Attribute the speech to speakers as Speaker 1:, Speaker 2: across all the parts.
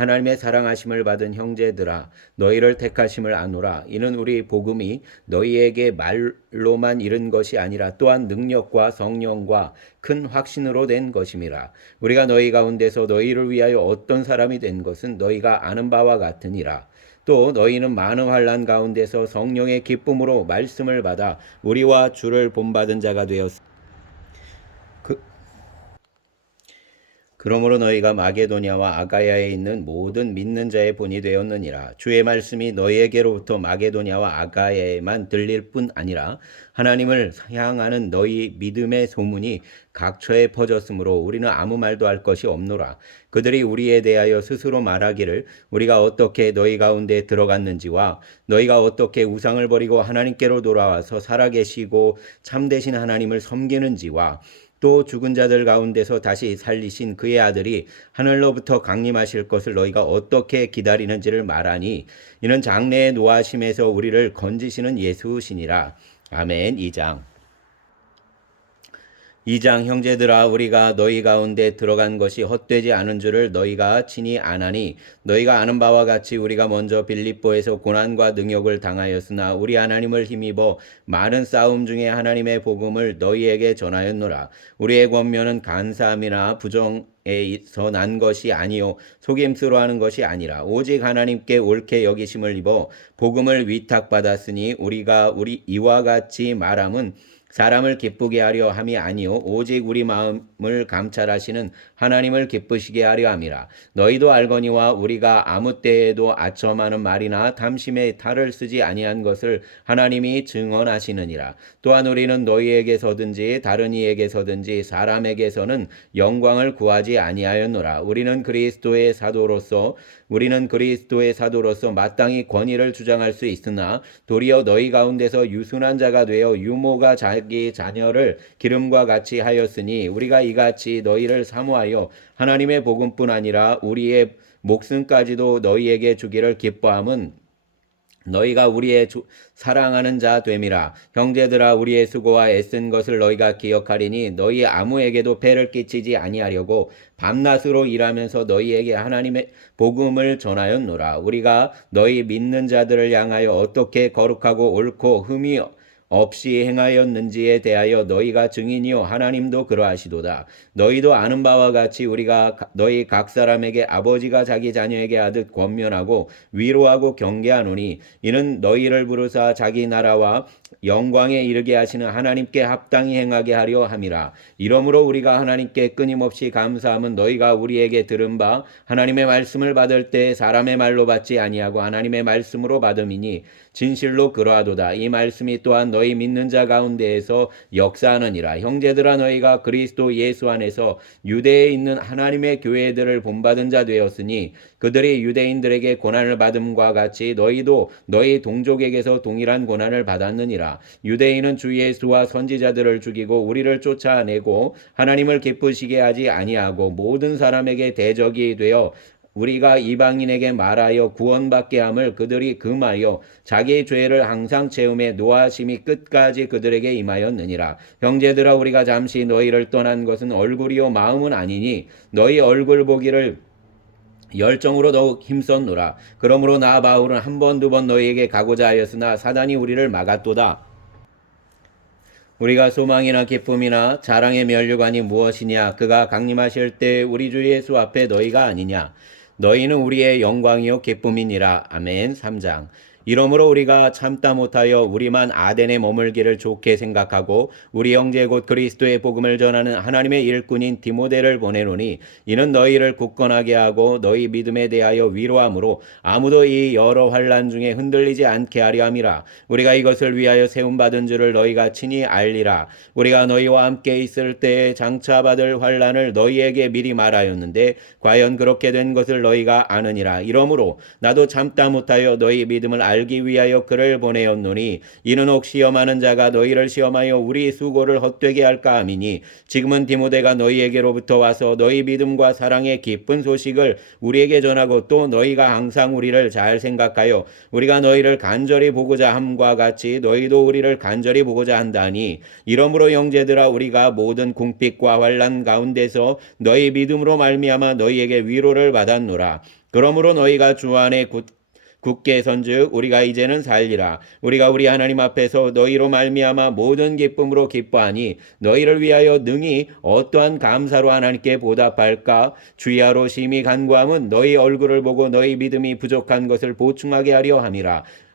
Speaker 1: 하나님의 사랑하심을 받은 형제들아 너희를 택하심을 아노라. 이는 우리 복음이 너희에게 말로만 이른 것이 아니라 또한 능력과 성령과 큰 확신으로 된 것임이라. 우리가 너희 가운데서 너희를 위하여 어떤 사람이 된 것은 너희가 아는 바와 같으니라. 또 너희는 많은 환란 가운데서 성령의 기쁨으로 말씀을 받아 우리와 주를 본받은 자가 되었 그러므로 너희가 마게도냐와 아가야에 있는 모든 믿는 자의 본이 되었느니라. 주의 말씀이 너희에게로부터 마게도냐와 아가야에만 들릴 뿐 아니라 하나님을 향하는 너희 믿음의 소문이 각처에 퍼졌으므로 우리는 아무 말도 할 것이 없노라. 그들이 우리에 대하여 스스로 말하기를 우리가 어떻게 너희 가운데 들어갔는지와 너희가 어떻게 우상을 버리고 하나님께로 돌아와서 살아계시고 참되신 하나님을 섬기는지와 또 죽은 자들 가운데서 다시 살리신 그의 아들이 하늘로부터 강림하실 것을 너희가 어떻게 기다리는지를 말하니 이는 장래의 노하심에서 우리를 건지시는 예수시니라. 아멘. 2장 2장 형제들아 우리가 너희 가운데 들어간 것이 헛되지 않은 줄을 너희가 친히 아나니 너희가 아는 바와 같이 우리가 먼저 빌립보에서 고난과 능욕을 당하였으나 우리 하나님을 힘입어 많은 싸움 중에 하나님의 복음을 너희에게 전하였노라. 우리의 권면은 간사함이나 부정 에서 난 것이 아니요 속임수로 하는 것이 아니라 오직 하나님께 옳게 여기심을 입어 복음을 위탁받았으니 우리가 우리 이와 같이 말함은 사람을 기쁘게 하려 함이 아니요 오직 우리 마음을 감찰하시는 하나님을 기쁘시게 하려 함이라. 너희도 알거니와 우리가 아무 때에도 아첨하는 말이나 탐심의 탈을 쓰지 아니한 것을 하나님이 증언하시느니라. 또한 우리는 너희에게서든지 다른 이에게서든지 사람에게서는 영광을 구하지 아니하였노라. 우리는 그리스도의 사도로서 우리는 그리스도의 사도로서 마땅히 권위를 주장할 수 있으나 도리어 너희 가운데서 유순한 자가 되어 유모가 자기 자녀를 기름과 같이 하였으니 우리가 이같이 너희를 사모하여 하나님의 복음뿐 아니라 우리의 목숨까지도 너희에게 주기를 기뻐함은 너희가 우리의 주, 사랑하는 자 됨이라. 형제들아 우리의 수고와 애쓴 것을 너희가 기억하리니 너희 아무에게도 폐를 끼치지 아니하려고 밤낮으로 일하면서 너희에게 하나님의 복음을 전하였노라. 우리가 너희 믿는 자들을 향하여 어떻게 거룩하고 옳고 흠이 없이 행하였는지에 대하여 너희가 증인이요 하나님도 그러하시도다. 너희도 아는 바와 같이 우리가 너희 각 사람에게 아버지가 자기 자녀에게 하듯 권면하고 위로하고 경계하노니 이는 너희를 부르사 자기 나라와 영광에 이르게 하시는 하나님께 합당히 행하게 하려 함이라. 이러므로 우리가 하나님께 끊임없이 감사함은 너희가 우리에게 들은 바 하나님의 말씀을 받을 때 사람의 말로 받지 아니하고 하나님의 말씀으로 받음이니 진실로 그러하도다. 이 말씀이 또한 너희 믿는 자 가운데에서 역사하느니라. 형제들아 너희가 그리스도 예수 안에서 유대에 있는 하나님의 교회들을 본받은 자 되었으니 그들이 유대인들에게 고난을 받음과 같이 너희도 너희 동족에게서 동일한 고난을 받았느니라. 유대인은 주 예수와 선지자들을 죽이고 우리를 쫓아내고 하나님을 기쁘시게 하지 아니하고 모든 사람에게 대적이 되어 우리가 이방인에게 말하여 구원받게 함을 그들이 금하여 자기의 죄를 항상 채움에 노하심이 끝까지 그들에게 임하였느니라. 형제들아 우리가 잠시 너희를 떠난 것은 얼굴이요 마음은 아니니 너희 얼굴 보기를 열정으로 더욱 힘썼노라. 그러므로 나 바울은 한 번 두 번 너희에게 가고자 하였으나 사단이 우리를 막았도다. 우리가 소망이나 기쁨이나 자랑의 면류관이 무엇이냐? 그가 강림하실 때 우리 주 예수 앞에 너희가 아니냐? 너희는 우리의 영광이요 기쁨이니라. 아멘. 3장. 이러므로 우리가 참다 못하여 우리만 아덴에 머물기를 좋게 생각하고 우리 형제 곧 그리스도의 복음을 전하는 하나님의 일꾼인 디모데를 보내노니 이는 너희를 굳건하게 하고 너희 믿음에 대하여 위로함으로 아무도 이 여러 환란 중에 흔들리지 않게 하려 함이라. 우리가 이것을 위하여 세움 받은 줄을 너희가 친히 알리라. 우리가 너희와 함께 있을 때에 장차 받을 환란을 너희에게 미리 말하였는데 과연 그렇게 된 것을 너희가 아느니라. 이러므로 나도 참다 못하여 너희 믿음을 알 알기 위하여 그를 보내었노니 이는 혹 시험하는 자가 너희를 시험하여 우리 수고를 헛되게 할까 함이니 지금은 디모데가 너희에게로부터 와서 너희 믿음과 사랑의 기쁜 소식을 우리에게 전하고 또 너희가 항상 우리를 잘 생각하여 우리가 너희를 간절히 보고자 함과 같이 너희도 우리를 간절히 보고자 한다니 이러므로 형제들아 우리가 모든 궁핍과 환란 가운데서 너희 믿음으로 말미암아 너희에게 위로를 받았노라. 그러므로 너희가 주 안에 굳 굳게 선즉 우리가 이제는 살리라. 우리가 우리 하나님 앞에서 너희로 말미암아 모든 기쁨으로 기뻐하니 너희를 위하여 능히 어떠한 감사로 하나님께 보답할까? 주야로 심히 간구함은 너희 얼굴을 보고 너희 믿음이 부족한 것을 보충하게 하려 함이라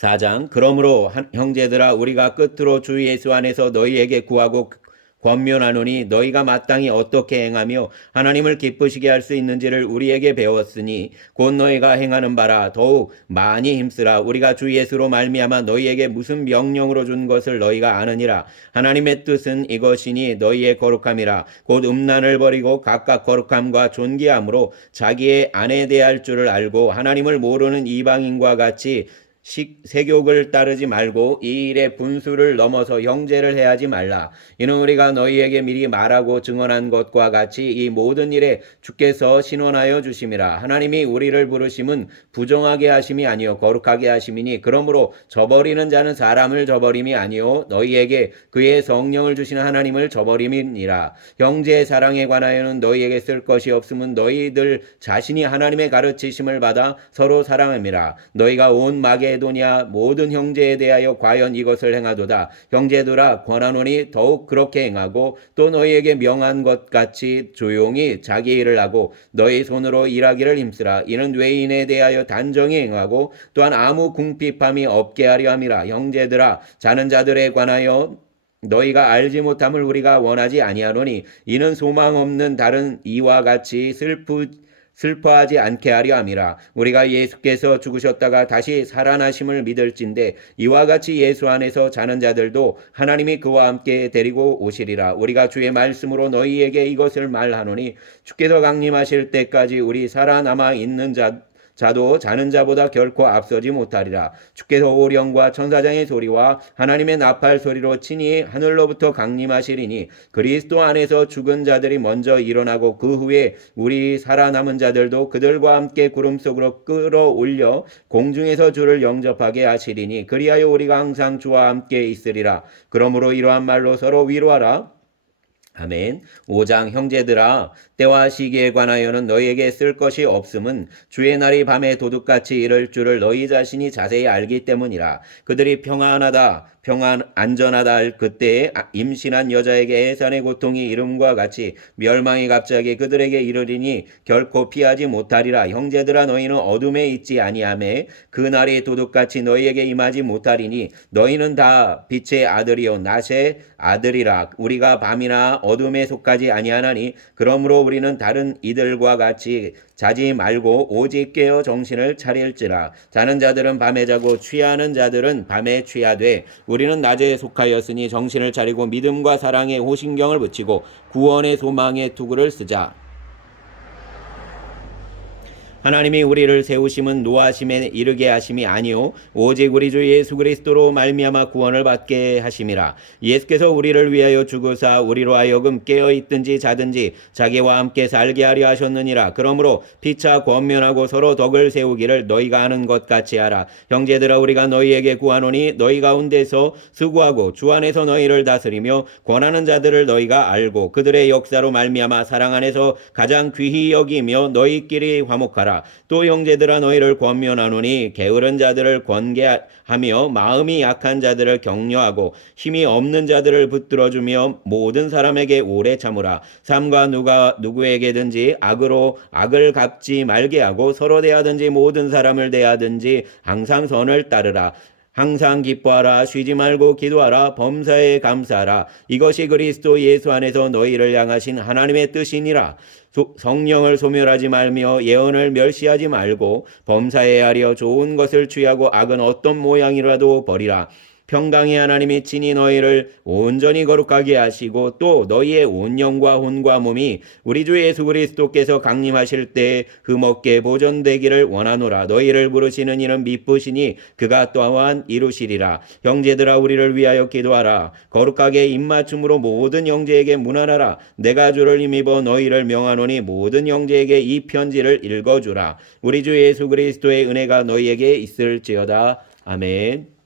Speaker 1: 4장 그러므로 한- 형제들아 우리가 끝으로 주 예수 안에서 너희에게 구하고 권면하노니 너희가 마땅히 어떻게 행하며 하나님을 기쁘시게 할 수 있는지를 우리에게 배웠으니 곧 너희가 행하는 바라. 더욱 많이 힘쓰라. 우리가 주 예수로 말미암아 너희에게 무슨 명령으로 준 것을 너희가 아느니라. 하나님의 뜻은 이것이니 너희의 거룩함이라. 곧 음란을 버리고 각각 거룩함과 존귀함으로 자기의 아내 대할 줄을 알고 하나님을 모르는 이방인과 같이 식, 세욕을 따르지 말고 이 일의 분수를 넘어서 형제를 해하지 말라. 이는 우리가 너희에게 미리 말하고 증언한 것과 같이 이 모든 일에 주께서 신원하여 주심이라. 하나님이 우리를 부르심은 부정하게 하심이 아니요 거룩하게 하심이니 그러므로 저버리는 자는 사람을 저버림이 아니요 너희에게 그의 성령을 주시는 하나님을 저버림이니라. 형제의 사랑에 관하여는 너희에게 쓸 것이 없음은 너희들 자신이 하나님의 가르치심을 받아 서로 사랑함이라. 너희가 온 마 게도냐 모든 형제에 대하여 과연 이것을 행하도다. 형제들아 권하노니 더욱 그렇게 행하고 또 너희에게 명한 것 같이 조용히 자기 일을 하고 너희 손으로 일하기를 힘쓰라. 이는 외인에 대하여 단정히 행하고 또한 아무 궁핍함이 없게 하려 함이라. 형제들아 자는 자들에 관하여 너희가 알지 못함을 우리가 원하지 아니하노니 이는 소망 없는 다른 이와 같이 슬프 슬퍼하지 않게 하려 함이라. 우리가 예수께서 죽으셨다가 다시 살아나심을 믿을진데 이와 같이 예수 안에서 자는 자들도 하나님이 그와 함께 데리고 오시리라. 우리가 주의 말씀으로 너희에게 이것을 말하노니 주께서 강림하실 때까지 우리 살아남아 있는 자 자도 자는 자보다 결코 앞서지 못하리라. 주께서 오령과 천사장의 소리와 하나님의 나팔 소리로 친히 하늘로부터 강림하시리니 그리스도 안에서 죽은 자들이 먼저 일어나고 그 후에 우리 살아남은 자들도 그들과 함께 구름 속으로 끌어올려 공중에서 주를 영접하게 하시리니 그리하여 우리가 항상 주와 함께 있으리라. 그러므로 이러한 말로 서로 위로하라. 아멘. 5장 형제들아 때와 시기에 관하여는 너희에게 쓸 것이 없음은 주의 날이 밤에 도둑같이 이를 줄을 너희 자신이 자세히 알기 때문이라. 그들이 평안하다 평안 안전하다 할 그때에 아- 임신한 여자에게 해산의 고통이 이름과 같이 멸망이 갑자기 그들에게 이르리니 결코 피하지 못하리라. 형제들아 너희는 어둠에 있지 아니하매 그 날이 도둑같이 너희에게 임하지 못하리니 너희는 다 빛의 아들이요 낮의 아들이라. 우리가 밤이나 어둠에 속하지 아니하나니 그러므로 우리는 다른 이들과 같이 자지 말고 오직 깨어 정신을 차릴지라. 자는 자들은 밤에 자고 취하는 자들은 밤에 취하되 우리는 낮에 속하였으니 정신을 차리고 믿음과 사랑에 호신경을 붙이고 구원의 소망의 투구를 쓰자 하나님이 우리를 세우심은 노하심에 이르게 하심이 아니요 오직 우리 주 예수 그리스도로 말미암아 구원을 받게 하심이라. 예수께서 우리를 위하여 죽으사 우리로 하여금 깨어 있든지 자든지 자기와 함께 살게 하려 하셨느니라. 그러므로 피차 권면하고 서로 덕을 세우기를 너희가 아는 것 같이 하라. 형제들아 우리가 너희에게 구하노니 너희 가운데서 수고하고 주 안에서 너희를 다스리며 권하는 자들을 너희가 알고 그들의 역사로 말미암아 사랑 안에서 가장 귀히 여기며 너희끼리 화목하라 또 형제들아 너희를 권면하노니 게으른 자들을 권계하며 마음이 약한 자들을 격려하고 힘이 없는 자들을 붙들어 주며 모든 사람에게 오래 참으라. 삼가 누가 누구에게든지 악으로 악을 갚지 말게 하고 서로 대하든지 모든 사람을 대하든지 항상 선을 따르라 항상 기뻐하라 쉬지 말고 기도하라 범사에 감사하라. 이것이 그리스도 예수 안에서 너희를 향하신 하나님의 뜻이니라. 소- 성령을 소멸하지 말며 예언을 멸시하지 말고 범사에 하려 좋은 것을 취하고 악은 어떤 모양이라도 버리라 평강의 하나님이 친히 너희를 온전히 거룩하게 하시고 또 너희의 온 영과 혼과 몸이 우리 주 예수 그리스도께서 강림하실 때에 흠없게 보존되기를 원하노라. 너희를 부르시는 이는 미쁘시니 그가 또한 이루시리라. 형제들아 우리를 위하여 기도하라. 거룩하게 입맞춤으로 모든 형제에게 문안하라. 내가 주를 힘입어 너희를 명하노니 모든 형제에게 이 편지를 읽어주라. 우리 주 예수 그리스도의 은혜가 너희에게 있을지어다. 아멘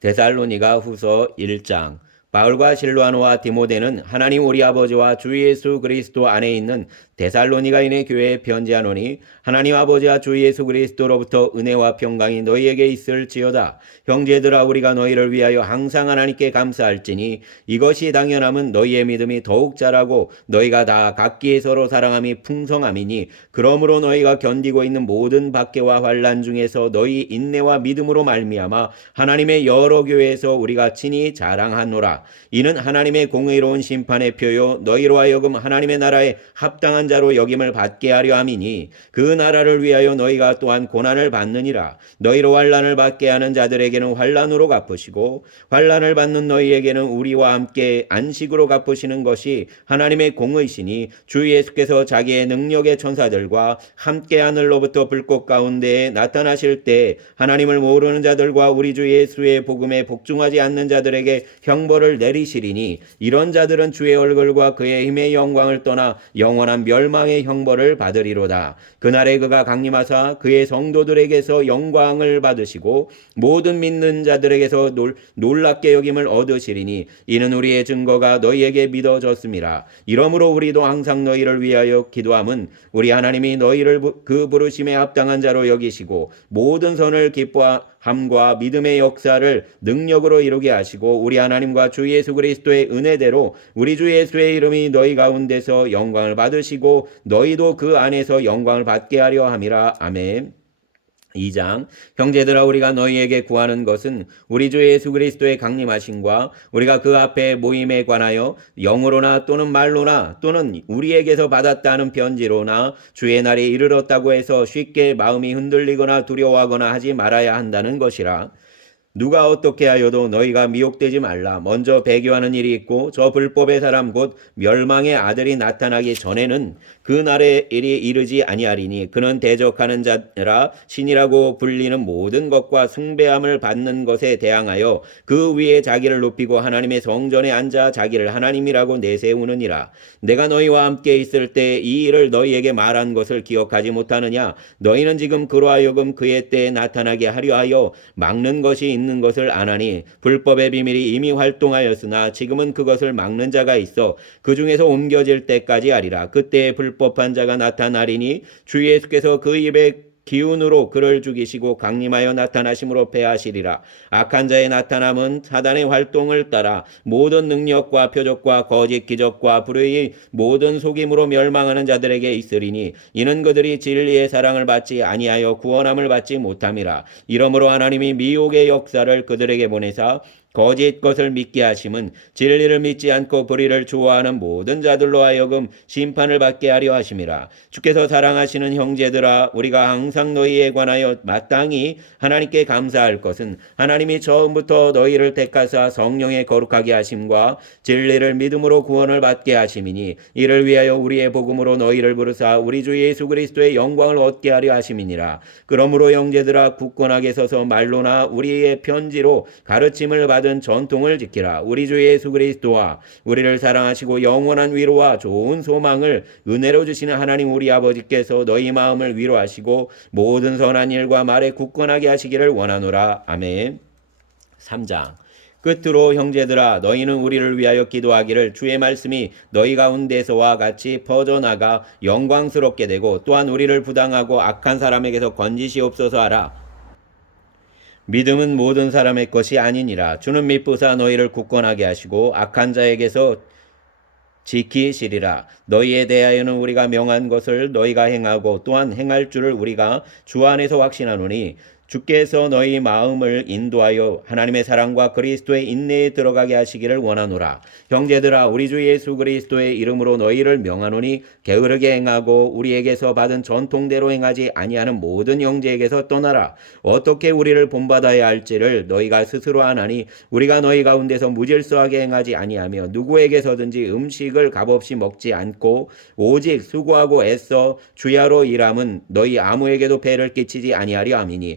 Speaker 1: 데살로니가 후서 1장. 바울과 실로아노와 디모데는 하나님 우리 아버지와 주 예수 그리스도 안에 있는 데살로니가인의 교회에 편지하노니 하나님 아버지와 주 예수 그리스도로부터 은혜와 평강이 너희에게 있을지어다. 형제들아 우리가 너희를 위하여 항상 하나님께 감사할지니 이것이 당연함은 너희의 믿음이 더욱 자라고 너희가 다 각기 서로 사랑함이 풍성함이니 그러므로 너희가 견디고 있는 모든 박해와 환란 중에서 너희 인내와 믿음으로 말미암아 하나님의 여러 교회에서 우리가 친히 자랑하노라. 이는 하나님의 공의로운 심판의 표요 너희로 하여금 하나님의 나라에 합당한 자로 여김을 받게 하려 함이니 그 나라를 위하여 너희가 또한 고난을 받느니라. 너희로 환란을 받게 하는 자들에게는 환란으로 갚으시고 환란을 받는 너희에게는 우리와 함께 안식으로 갚으시는 것이 하나님의 공의시니 주 예수께서 자기의 능력의 천사들과 함께 하늘로부터 불꽃 가운데에 나타나실 때 하나님을 모르는 자들과 우리 주 예수의 복음에 복종하지 않는 자들에게 형벌을 내리시리니 이런 자들은 주의 얼굴과 그의 힘의 영광을 떠나 영원한 멸 망의 형벌을 받으리로다. 그날에 그가 강림하사 그의 성도들에게서 영광을 받으시고 모든 믿는 자들에게서 놀, 놀랍게 여김을 얻으시리니 이는 우리의 증거가 너희에게 믿어졌습니다. 이러므로 우리도 항상 너희를 위하여 기도함은 우리 하나님이 너희를 부- 그 부르심에 합당한 자로 여기시고 모든 선을 기뻐 함과 믿음의 역사를 능력으로 이루게 하시고 우리 하나님과 주 예수 그리스도의 은혜대로 우리 주 예수의 이름이 너희 가운데서 영광을 받으시고 너희도 그 안에서 영광을 받게 하려 함이라 아멘. 2장 형제들아 우리가 너희에게 구하는 것은 우리 주 예수 그리스도의 강림하심과 우리가 그 앞에 모임에 관하여 영으로나 또는 말로나 또는 우리에게서 받았다는 편지로나 주의 날이 이르렀다고 해서 쉽게 마음이 흔들리거나 두려워하거나 하지 말아야 한다는 것이라 누가 어떻게 하여도 너희가 미혹되지 말라. 먼저 배교하는 일이 있고 저 불법의 사람 곧 멸망의 아들이 나타나기 전에는 그 날의 일이 이르지 아니하리니 그는 대적하는 자라 신이라고 불리는 모든 것과 숭배함을 받는 것에 대항하여 그 위에 자기를 높이고 하나님의 성전에 앉아 자기를 하나님이라고 내세우느니라. 내가 너희와 함께 있을 때 이 일을 너희에게 말한 것을 기억하지 못하느냐? 너희는 지금 그로 하여금 그의 때에 나타나게 하려 하여 막는 것이 있는 것을 아나니 불법의 비밀이 이미 활동하였으나 지금은 그것을 막는 자가 있어 그 중에서 옮겨질 때까지 하리라. 그때에 불법한 자가 나타나리니 주 예수께서 그 입에 기운으로 그를 죽이시고 강림하여 나타나심으로 패하시리라. 악한 자의 나타남은 사단의 활동을 따라 모든 능력과 표적과 거짓 기적과 불의의 모든 속임으로 멸망하는 자들에게 있으리니 이는 그들이 진리의 사랑을 받지 아니하여 구원함을 받지 못함이라. 이러므로 하나님이 미혹의 역사를 그들에게 보내사 거짓 것을 믿게 하심은 진리를 믿지 않고 불의를 좋아하는 모든 자들로 하여금 심판을 받게 하려 하심이라. 주께서 사랑하시는 형제들아 우리가 항상 너희에 관하여 마땅히 하나님께 감사할 것은 하나님이 처음부터 너희를 택하사 성령의 거룩하게 하심과 진리를 믿음으로 구원을 받게 하심이니 이를 위하여 우리의 복음으로 너희를 부르사 우리 주 예수 그리스도의 영광을 얻게 하려 하심이니라. 그러므로 형제들아 굳건하게 서서 말로나 우리의 편지로 가르침을 받은 전통을 지키라. 우리 주 예수 그리스도와 우리를 사랑하시고 영원한 위로와 좋은 소망을 은혜로 주시는 하나님 우리 아버지께서 너희 마음을 위로하시고 모든 선한 일과 말에 굳건하게 하시기를 원하노라. 아멘. 3장 끝으로 형제들아 너희는 우리를 위하여 기도하기를 주의 말씀이 너희 가운데서와 같이 퍼져나가 영광스럽게 되고 또한 우리를 부당하고 악한 사람에게서 건지시옵소서 하라. 믿음은 모든 사람의 것이 아니니라. 주는 미쁘사 너희를 굳건하게 하시고 악한 자에게서 지키시리라. 너희에 대하여는 우리가 명한 것을 너희가 행하고 또한 행할 줄을 우리가 주 안에서 확신하노니 주께서 너희 마음을 인도하여 하나님의 사랑과 그리스도의 인내에 들어가게 하시기를 원하노라. 형제들아 우리 주 예수 그리스도의 이름으로 너희를 명하노니 게으르게 행하고 우리에게서 받은 전통대로 행하지 아니하는 모든 형제에게서 떠나라. 어떻게 우리를 본받아야 할지를 너희가 스스로 아나니 우리가 너희 가운데서 무질서하게 행하지 아니하며 누구에게서든지 음식을 값없이 먹지 않고 오직 수고하고 애써 주야로 일함은 너희 아무에게도 배를 끼치지 아니하려 함이니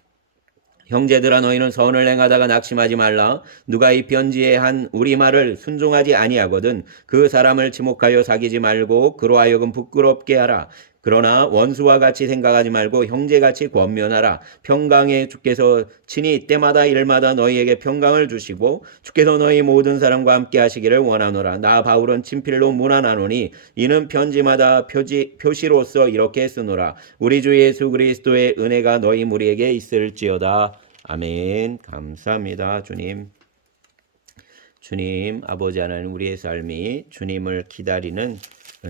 Speaker 1: 형제들아 너희는 선을 행하다가 낙심하지 말라. 누가 이 편지에 한 우리 말을 순종하지 아니하거든 그 사람을 지목하여 사귀지 말고 그로 하여금 부끄럽게 하라 그러나 원수와 같이 생각하지 말고 형제같이 권면하라. 평강에 주께서 친히 때마다 일마다 너희에게 평강을 주시고 주께서 너희 모든 사람과 함께 하시기를 원하노라. 나 바울은 친필로 문안하노니 이는 편지마다 표지, 표시로서 이렇게 쓰노라. 우리 주 예수 그리스도의 은혜가 너희 무리에게 있을지어다. 아멘. 감사합니다. 주님. 주님, 아버지 하나님 우리의 삶이 주님을 기다리는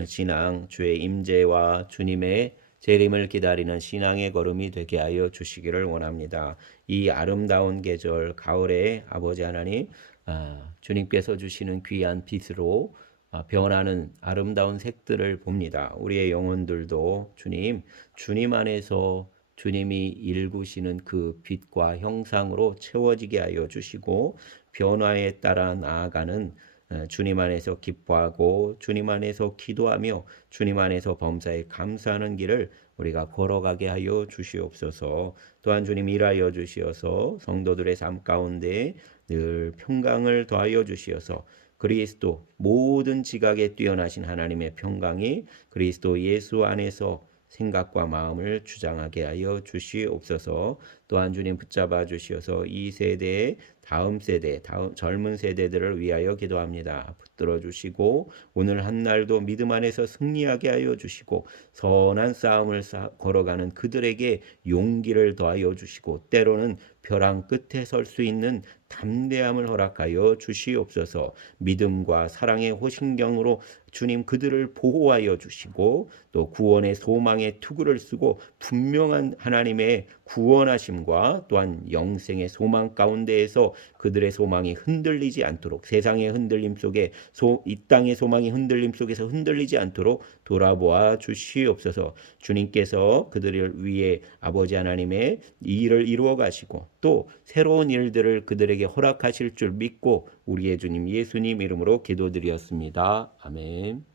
Speaker 1: 신앙, 주의 임재와 주님의 재림을 기다리는 신앙의 걸음이 되게 하여 주시기를 원합니다. 이 아름다운 계절 가을에 아버지 하나님 아, 주님께서 주시는 귀한 빛으로 아, 변하는 아름다운 색들을 봅니다. 우리의 영혼들도 주님, 주님 안에서 주님이 일구시는 그 빛과 형상으로 채워지게 하여 주시고 변화에 따라 나아가는 어, 주님 안에서 기뻐하고 주님 안에서 기도하며 주님 안에서 범사에 감사하는 길을 우리가 걸어가게 하여 주시옵소서. 또한 주님 일하여 주시어서 성도들의 삶 가운데 늘 평강을 더하여 주시어서 그리스도 모든 지각에 뛰어나신 하나님의 평강이 그리스도 예수 안에서 생각과 마음을 주장하게 하여 주시옵소서. 또한 주님 붙잡아 주시어서 이 세대의 다음 세대, 다음 젊은 세대들을 위하여 기도합니다. 붙들어 주시고 오늘 한 날도 믿음 안에서 승리하게 하여 주시고 선한 싸움을 싸, 걸어가는 그들에게 용기를 더하여 주시고 때로는 벼랑 끝에 설 수 있는 담대함을 허락하여 주시옵소서. 믿음과 사랑의 호신경으로 주님 그들을 보호하여 주시고 또 구원의 소망의 투구를 쓰고 분명한 하나님의 구원하심과 또한 영생의 소망 가운데에서 그들의 소망이 흔들리지 않도록 세상의 흔들림 속에 소, 이 땅의 소망이 흔들림 속에서 흔들리지 않도록 돌아보아 주시옵소서. 주님께서 그들을 위해 아버지 하나님의 일을 이루어 가시고 또 새로운 일들을 그들에게 허락하실 줄 믿고 우리의 주님 예수님 이름으로 기도드렸습니다. 아멘.